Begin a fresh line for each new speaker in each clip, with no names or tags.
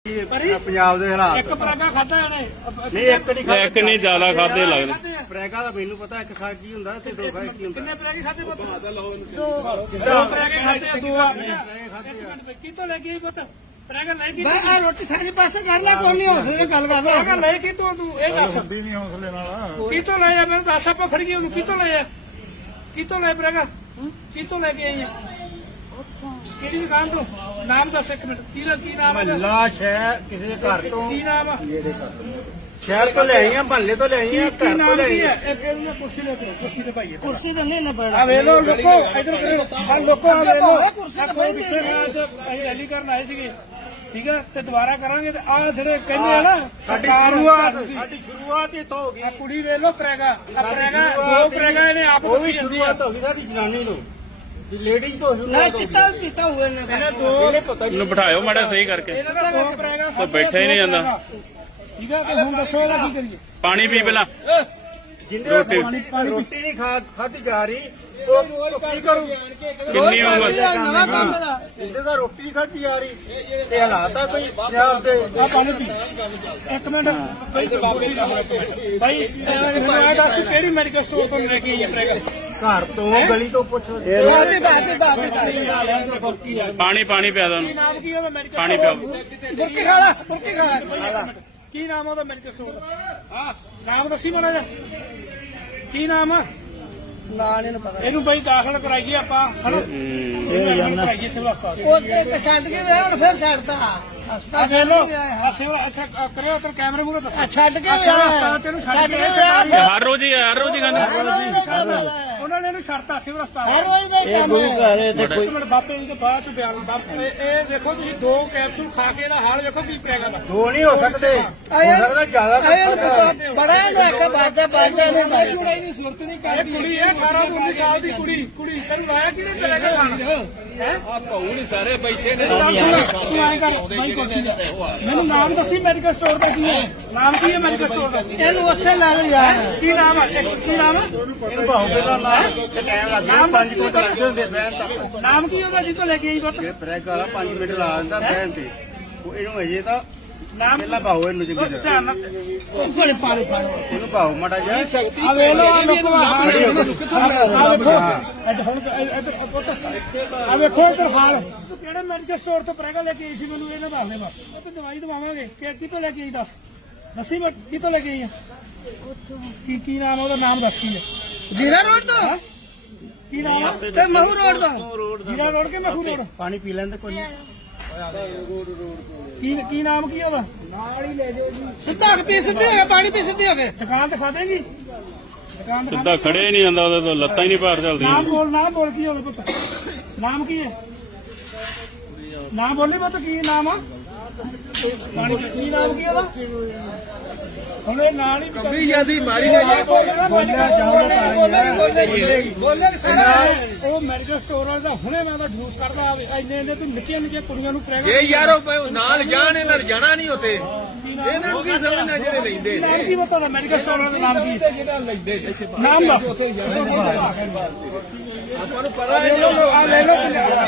ਪੰਜਾਬ ਦੇ ਹਾਲਾਤ
ਇੱਕ ਪਰਾਗਾ ਖਾਦਾ ਇਹਨੇ
ਨਹੀਂ ਇੱਕ ਨਹੀਂ
ਜ਼ਿਆਦਾ ਖਾਦੇ ਲੱਗਦੇ।
ਪ੍ਰੈਗਾ ਦਾ ਮੈਨੂੰ ਪਤਾ ਇੱਕ ਖਾ ਕੀ ਹੁੰਦਾ ਤੇ ਦੋ ਖਾ ਕੀ ਹੁੰਦਾ।
ਕਿੰਨੇ ਪਰਾਗੇ ਖਾਦੇ ਪੁੱਤ? ਦੋ ਪਰਾਗੇ ਖਾਦੇ ਆ, ਦੋ ਆ ਕਿਤੋਂ ਲੈ ਗਈ ਪੁੱਤ? ਪਰਾਗਾ ਲੈ ਗਈ
ਆ ਰੋਟੀ ਖਾਣੇ ਪਾਸੇ ਕਰ ਲੈ, ਕੋਈ ਨਹੀਂ ਹੌਸਲੇ ਗੱਲ ਕਰਦਾ।
ਪਰਾਗਾ ਲੈ ਕਿਤੋਂ ਤੂੰ ਇਹ ਦੱਸ?
ਨਹੀਂ ਹੌਸਲੇ ਨਾਲ
ਕਿਤੋਂ ਲੈ ਆ ਮੈਨੂੰ ਦੱਸ, ਆਪਾਂ ਫੜ ਗਏ ਉਹਨੂੰ। ਕਿਤੋਂ ਲੈ ਆ? ਕਿਤੋਂ ਲੈ ਪਰਾਗਾ? ਕਿਤੋਂ ਲੈ ਕੇ ਆਈ ਆ? ਕਿਹੜੀ ਦੁਕਾਨ ਤੋਂ? ਨਾਮ ਦੱਸ ਇੱਕ ਮਿੰਟ। ਕੀ ਨਾਮ ਹੈ?
ਮਹੱਲਾ ਸ਼ਹਿਰ ਕਿਸੇ ਦੇ ਘਰ ਤੋਂ
ਕੀ ਨਾਮ ਆ?
ਸ਼ਹਿਰ ਤੋਂ ਲੈ ਆਈਆਂ, ਮਹੱਲੇ ਤੋਂ ਲੈ ਆਈਆਂ,
ਕੀ
ਘਰ ਤੋਂ
ਨਾਮ
ਲੈ
ਕੀ
ਆਈਆਂ।
ਹੈ? ਇਹ ਫਿਰ ਕੁਰਸੀ ਲੈ ਕੇ ਕੁਰਸੀ ਤੇ ਭਾਈਏ
ਕੁਰਸੀ ਤੇ ਨਹੀਂ ਨਾ ਬੈਠਾ।
ਆ ਵੇ ਲੋ ਲੋਕੋ ਇਧਰ ਕਰੋ। ਆ ਲੋਕੋ ਆ ਵੇ ਲੋ
ਕੁਰਸੀ ਤੇ
ਕੋਈ ਪਿੱਛੇ ਰਾਤ ਅਸੀਂ ਰੈਲੀ ਕਰਨ ਆਏ ਸੀਗੇ, ਠੀਕ ਹੈ, ਤੇ ਦੁਬਾਰਾ ਕਰਾਂਗੇ। ਤੇ ਆ ਜਿਹੜੇ ਕਹਿੰਦੇ ਆ ਨਾ
ਸਾਡੀ ਸ਼ੁਰੂਆਤ ਇੱਥੋਂ ਹੋ ਗਈ।
ਆ ਕੁੜੀ ਵੇ ਲੋ ਕਰੇਗਾ, ਆ ਕਰੇਗਾ, ਦੋ ਕਰੇਗਾ ਇਹਨੇ ਆਪ
ਉਹ ਵੀ
ਦੱਸੀ ਜਾਂਦੀ ਆ।
ਸ਼ੁਰੂਆਤ ਹੋ ਗਈ ਸਾਡੀ ਜਨਾਨੀ ਨੂੰ, ਲੇਡੀਜ਼ ਤੋਂ
ਨਾ
ਸ਼ੁਰੂਆਤ
ਚਿੱਟਾ ਵੀ ਪੀਤਾ ਹੋਇਆ ਨੇ।
ਇਹਨੇ ਦੋ
ਇਹਨੇ ਪਤਾ
ਇਹਨੂੰ ਬਿਠਾਇਓ ਮਾੜਾ ਸਹੀ ਕਰਕੇ।
ਇਹਨਾਂ ਦਾ ਦੋ ਕਰੇਗਾ
ਉਹ ਬੈਠਾ ਹੀ ਨਹੀਂ ਜਾਂਦਾ।
ਠੀਕ ਹੈ, ਤੇ ਹੁਣ ਦੱਸੋ ਇਹਦਾ ਕੀ ਕਰੀਏ?
ਪਾਣੀ ਪੀ ਪਹਿਲਾਂ।
ਜਿੰਦੇ ਰੋਟੀ ਨਹੀਂ ਖਾਧੀ ਜਾ ਰਹੀ ਉਹ ਕੀ ਕਰੂ?
ਕਿੰਨੀ ਉਮਰ?
ਨਵਾਂ ਕੰਮ ਦਾ
ਜਿੰਦੇ ਦਾ ਰੋਟੀ ਨਹੀਂ ਖਾਧੀ ਜਾ ਰਹੀ ਤੇ ਹਾਲਾਤ ਆ ਕੋਈ ਪੰਜਾਬ ਦੇ।
ਆ ਪਾਣੀ ਪੀ ਇੱਕ ਮਿੰਟ ਭਾਈ ਤੇ ਬਾਬੇ ਭਾਈ ਮੈਨੂੰ ਇਹ ਦੱਸ ਤੂੰ ਕਿਹੜੀ ਮੈਡੀਕਲ ਸਟੋਰ ਤੋਂ ਲੈ ਕੇ ਆਈ ਹੈ ਪ੍ਰੈਗਾ?
ਘਰ ਤੋਂ ਗਲੀ ਤੋਂ ਪੁੱਛ
ਪਾਣੀ ਪਿਆ ਦੋ
ਕੀ ਨਾਮ ਕੀ ਉਹਦਾ ਮੈਡੀਕਲ
ਪਾਣੀ ਪਿਆਓ।
ਬੁਰਕੀ ਖਾ ਲੈ, ਬੁਰਕੀ ਖਾ ਲੈ।
ਕੀ ਨਾਮ ਆ ਉਹਦਾ ਮੈਡੀਕਲ ਸਟੋਰ ਦਾ? ਹਾਂ ਨਾਮ ਦੱਸੀ ਮਾੜਾ ਜਿਹਾ। ਕੀ ਨਾਮ ਆ?
ਨਾ ਨਹੀਂ ਪਤਾ।
ਇਹਨੂੰ ਬਈ ਦਾਖਲ ਕਰਾਈਏ ਆਪਾਂ ਹਨਾ, ਇਹਨੂੰ ਐਡਮਿਟ ਕਰਾਈਏ ਸਿਵਲ ਹਸਪਤਾਲ।
ਉਹ ਤੇ ਛੱਡ ਕੇ ਗਿਆ ਹੁਣ ਫਿਰ ਛੱਡਦਾ।
ਆ
ਹਸਪਤਾਲ
ਵੇਖ ਲੋ
ਛੱਡ ਕੇ ਗਿਆ।
ਆ ਸਿਵਲ ਅੱਛਾ ਕਰਿਓ ਤੇ ਕੈਮਰੇ ਮੂਹਰੇ ਦੱਸੋ।
ਛੱਡ ਕੇ
ਆ ਸਿਵਲ
ਗਿਆ।
ਹਸਪਤਾਲ ਤੈਨੂੰ ਛੱਡ ਕੇ
ਗਿਆ।
ਗਿਆ।
ਹਰ ਰੋਜ਼ ਹੀ ਖਾਂਦੇ।
ਉਹਨਾਂ ਨੇ ਇਹਨੂੰ ਛੱਡਤਾ ਸਿਵਲ ਹਸਪਤਾਲ।
ਹਰ ਰੋਜ਼ ਦਾ ਹੀ ਕੰਮ ਹੈ।
ਇੱਕ ਮਿੰਟ ਬਾਪੇ ਜੀ ਤੋਂ ਬਾਅਦ ਚ ਬਿਆਨ ਇਹ ਦੇਖੋ ਤੁਸੀਂ ਦੋ ਕੈਪਸੂਲ ਖਾ ਕੇ ਇਹਦਾ ਹਾਲ ਵੇਖੋ ਕੀ ਪਿਆਗਾ ਦਾ।
ਦੋ ਨਹੀਂ ਹੋ ਸਕਦੇ, ਹੋ ਸਕਦਾ ਜ਼ਿਆਦਾ
ਬੜਾ ਇਹਨੂੰ ਇੱਕ ਬਾਜਾ ਨੇ
ਇਹ ਕੁੜੀ ਦੀ ਸੁਰਤ ਨਹੀਂ ਕਰਦੀ। ਇਹ ਕੁੜੀ ਹੈ 18 ਤੋਂ 19 ਸਾਲ ਦੀ ਕੁੜੀ ਤੈਨੂੰ ਲਾਇਆ ਕਿਹਨੇ ਕਰੇਗਾ ਖਾਣਾ ਹੈ?
ਆ ਭਾਊ ਨਹੀਂ ਸਾਰੇ ਬੈਠੇ ਨੇ।
ਤੂੰ ਐਂ ਕਰ ਬਾਈ ਕੁਰਸੀ ਤੇ ਮੈਨੂੰ ਨਾਮ ਦੱਸੀ ਮੈਡੀਕਲ ਸਟੋਰ ਦਾ ਕੀ ਹੈ? ਨਾਮ ਕੀ ਹੈ ਮੈਡੀਕਲ ਸਟੋਰ ਦਾ?
ਇਹਨੂੰ ਉੱਥੇ ਲੈ ਲੈ ਯਾਰ।
ਕੀ ਨਾਮ ਹੈ? ਕੀ ਨਾਮ ਹੈ?
ਇਹਨੂੰ ਭਾਉ ਪਹਿਲਾਂ ਨਾ ਟਾਈਮ ਲੱਗ ਗਿਆ, 5 ਮਿੰਟ ਲੱਗਦੇ ਹੁੰਦੇ ਬਹਿਣ ਤੱਕ।
ਨਾਮ ਕੀ ਉਹਦਾ ਜਿੱਥੋਂ ਲੈ ਕੇ ਆਈ ਪੁੱਤ?
ਇਹ ਬ੍ਰੇਕ ਵਾਲਾ 5 ਮਿੰਟ ਲਾ ਦਿੰਦਾ ਬਹਿਣ ਤੇ। ਉਹ ਇਹਨੂੰ ਅਜੇ ਤਾਂ
ਨਾਮ
ਪਹਿਲਾਂ ਭਾਉ ਇਹਨੂੰ ਚੰਗੀ ਤਰ੍ਹਾਂ
ਧਿਆਨ ਨਾਲ
ਕੋਲੇ ਪਾਣੀ ਪਾਣੀ।
ਇਹਨੂੰ ਭਾਉ ਮਾੜਾ ਜਿਹਾ।
ਆ ਵੇ ਲੋ ਆ ਲੋਕੋ ਆ ਵੇਖੋ ਆ ਵੇਖੋ ਇਧਰ ਹਾਲ। ਤੂੰ ਕਿਹੜੇ ਮੈਡੀਕਲ ਸਟੋਰ ਤੋਂ ਪ੍ਰੈਗਾ ਲੈ ਕੇ ਆਈ ਸੀ? ਮੈਨੂੰ ਇਹਨਾਂ ਦੱਸ ਦੇ ਬਸ। ਤੇ ਦਵਾਈ ਦਵਾਵਾਂਗੇ। ਕਿੱਥੋਂ ਲੈ ਕੇ ਆਈ ਦੱਸ? ਦੱਸੀ ਮੈਂ ਕਿੱਥੋਂ ਲੈ ਕੇ ਆਈ ਆ? ਕੀ ਨਾਮ ਉਹਦਾ? ਨਾਮ ਦੱਸ ਕੀ ਹੈ?
ਜੀਰਾ ਰੋਡ ਤੋਂ
ਕੀ ਨਾਮ ਆ?
ਤੇ ਮਹੂ ਰੋਡ ਤੋਂ।
ਜੀਰਾ ਰੋਡ ਕੇ ਮਖੂ ਰੋਡ?
ਪਾਣੀ ਪੀ ਲੈਂਦੇ ਕੋਈ ਨਹੀਂ।
ਕੀ ਨਾਮ ਕੀ ਉਹਦਾ?
ਸਿੱਧਾ ਪੀ ਸਿੱਧੇ ਹੋ ਗਏ, ਪਾਣੀ ਪੀ ਸਿੱਧੇ ਹੋ ਗਏ।
ਦੁਕਾਨ ਦਿਖਾ ਦੇਗੀ? ਦੁਕਾਨ ਦਿਖਾ
ਸਿੱਧਾ ਖੜੇ ਹੀ ਨਹੀਂ ਜਾਂਦਾ, ਉਹਦੇ ਤੋਂ ਲੱਤਾਂ ਹੀ ਨਹੀਂ ਪਾਰ ਚੱਲਦੀਆਂ।
ਨਾਮ ਬੋਲ ਕੀ ਹੋਵੇ ਪੁੱਤ? ਨਾਮ ਕੀ ਹੈ? ਨਾਮ ਬੋਲੀ ਪੁੱਤ। ਕੀ ਨਾਮ ਆ? ਪਾਣੀ ਕੀ ਨਾਮ ਕੀ ਉਹਦਾ? ਹੁਣ ਇਹ ਨਾਲ ਹੀ
ਕੰਬੀ ਜਿਆਦੀ ਮਾਰੀ ਨਾ ਜਾ।
ਉਹ ਮੈਡੀਕਲ ਸਟੋਰ ਵਾਲਾ ਹੁਣੇ ਮੈਂ ਤਾਂ ਜੂਸ ਕਰਦਾ ਆਵੇ ਇੰਨੇ ਤੇ ਨਿੱਕੀਆਂ ਕੁੜੀਆਂ ਨੂੰ ਪ੍ਰੈਗਨੈਂਟ।
ਇਹ ਯਾਰ ਉਹ ਨਾਲ ਜਾਣ ਇਹਨਾਂ ਜਾਣਾ ਨਹੀਂ ਉੱਥੇ। ਇਹਨਾਂ ਨੂੰ ਕੀ ਸਮਝਣਾ ਜਿਹੜੇ ਲੈਂਦੇ
ਨਾਮ ਕੀ ਪਤਾ? ਮੈਡੀਕਲ ਸਟੋਰ ਵਾਲਾ ਨਾਮ ਕੀ?
ਜਿਹੜਾ ਲੈਂਦੇ
ਨਾਮ ਦੱਸ।
ਆਪਾਂ ਨੂੰ ਪਤਾ
ਆ ਲੈ ਲੋ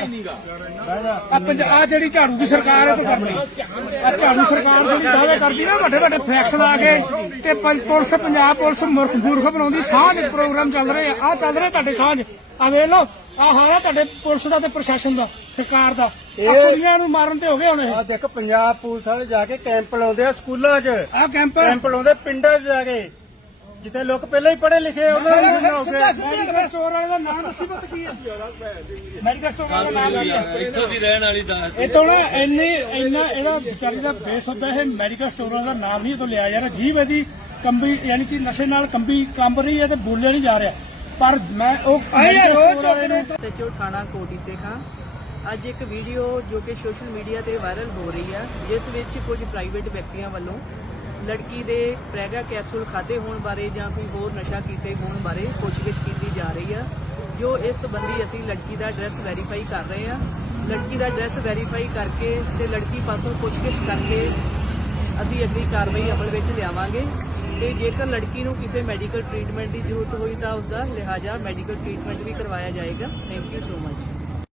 ਆ ਜਿਹੜੀ ਝਾੜੂ ਦੀ ਸਰਕਾਰ ਹੈ ਤੇ ਕਰਦੀ ਆ ਝਾੜੂ ਸਰਕਾਰ ਜਿਹੜੀ ਦਾਅਵੇ ਕਰਦੀ ਨਾ ਵੱਡੇ ਵੱਡੇ ਫਲੈਕਸ ਲਾ ਕੇ ਤੇ ਪੁਲਿਸ ਪੰਜਾਬ ਪੁਲਿਸ ਮੂਰਖ ਬਣਾਉਂਦੀ। ਸਾਂਝ ਪ੍ਰੋਗਰਾਮ ਚੱਲ ਰਹੇ ਆ ਚੱਲ ਰਹੇ ਤੁਹਾਡੇ ਸਾਂਝ। ਆ ਵੇਖ ਲੋ ਆ ਹਾਲ ਤੁਹਾਡੇ ਪੁਲਿਸ ਦਾ ਤੇ ਪ੍ਰਸ਼ਾਸਨ ਦਾ ਸਰਕਾਰ ਦਾ। ਕੁੜੀਆਂ ਨੂੰ ਮਾਰਨ ਤੇ ਹੋ ਗਏ ਹੁਣ ਇਹ।
ਆ ਦੇਖ ਪੰਜਾਬ ਪੁਲਿਸ ਵਾਲੇ ਜਾ ਕੇ ਕੈਂਪ ਲਾਉਂਦੇ ਆ ਸਕੂਲਾਂ 'ਚ।
ਆ ਕੈਂਪ
ਲਾਉਂਦੇ ਪਿੰਡਾਂ 'ਚ ਜਾ ਕੇ, ਜਿੱਥੇ ਲੋਕ ਪਹਿਲਾਂ ਹੀ ਪੜ੍ਹੇ ਲਿਖੇ ਉਹਨਾਂ ਨੂੰ ਹੋ ਗਏ।
ਮੈਡੀਕਲ ਸਟੋਰ ਵਾਲੇ ਦਾ ਨਾਮ ਦੱਸੀ ਪਤਾ ਕੀ ਹੈ? ਮੈਡੀਕਲ ਸਟੋਰ ਵਾਲੇ ਦਾ ਨਾਮ ਕੀ ਹੈ?
ਇੱਥੋਂ ਦੀ ਰਹਿਣ ਵਾਲੀ ਦਾ
ਇਹ ਤੋਂ ਨਾ ਇੰਨਾ ਇਹਦਾ ਵਿਚਾਰੀ ਦਾ ਬੇਸ ਹੁੰਦਾ। ਇਹ ਮੈਡੀਕਲ ਸਟੋਰਾਂ ਦਾ ਨਾਮ ਨਹੀਂ ਇਹ ਤੋਂ ਲਿਆ ਯਾਰ। ਜੀਵ ਇਹਦੀ ਕੰਬੀ ਯਾਨੀ ਕਿ ਨਸ਼ੇ ਨਾਲ ਕੰਬ ਰਹੀ ਹੈ ਤੇ ਬੋਲਿਆ ਨਹੀਂ ਜਾ ਰਿਹਾ। ਪਰ ਮੈਂ ਉਹ
ਸਚੋ ਥਾਣਾ ਕੋਟੀ ਸੇ ਖਾਂ ਅੱਜ ਇੱਕ ਵੀਡੀਓ ਜੋ ਕਿ ਸੋਸ਼ਲ ਮੀਡੀਆ ਤੇ ਵਾਇਰਲ ਹੋ ਰਹੀ ਹੈ, ਜਿਸ ਵਿੱਚ ਕੁਝ ਪ੍ਰਾਈਵੇਟ ਵਿਅਕਤੀਆਂ ਵੱਲੋਂ ਲੜਕੀ ਦੇ ਪ੍ਰੈਗਾ ਕੈਪਸੂਲ ਖਾਦੇ ਹੋਣ ਬਾਰੇ ਜਾਂ ਕੋਈ ਹੋਰ ਨਸ਼ਾ ਕੀਤੇ ਹੋਣ ਬਾਰੇ ਪੁੱਛਗਿੱਛ ਕੀਤੀ ਜਾ ਰਹੀ ਹੈ। ਜੋ ਇਸ ਸੰਬੰਧੀ ਅਸੀਂ ਲੜਕੀ ਦਾ ਐਡਰੈਸ ਵੈਰੀਫਾਈ ਕਰ ਰਹੇ ਹਾਂ। ਲੜਕੀ ਦਾ ਐਡਰੈਸ ਵੈਰੀਫਾਈ ਕਰਕੇ ਤੇ ਲੜਕੀ ਪਾਸੋਂ ਪੁੱਛਗਿੱਛ ਕਰਕੇ ਅਸੀਂ ਅਗਲੀ ਕਾਰਵਾਈ ਅਮਲ ਵਿੱਚ ਲਿਆਵਾਂਗੇ। ਤੇ ਜੇਕਰ ਲੜਕੀ ਨੂੰ ਕਿਸੇ ਮੈਡੀਕਲ ਟ੍ਰੀਟਮੈਂਟ ਦੀ ਜ਼ਰੂਰਤ ਹੋਈ ਤਾਂ ਉਸ ਦਾ ਲਿਹਾਜ਼ਾ ਮੈਡੀਕਲ ਟ੍ਰੀਟਮੈਂਟ ਵੀ ਕਰਵਾਇਆ ਜਾਏਗਾ। Thank you so much.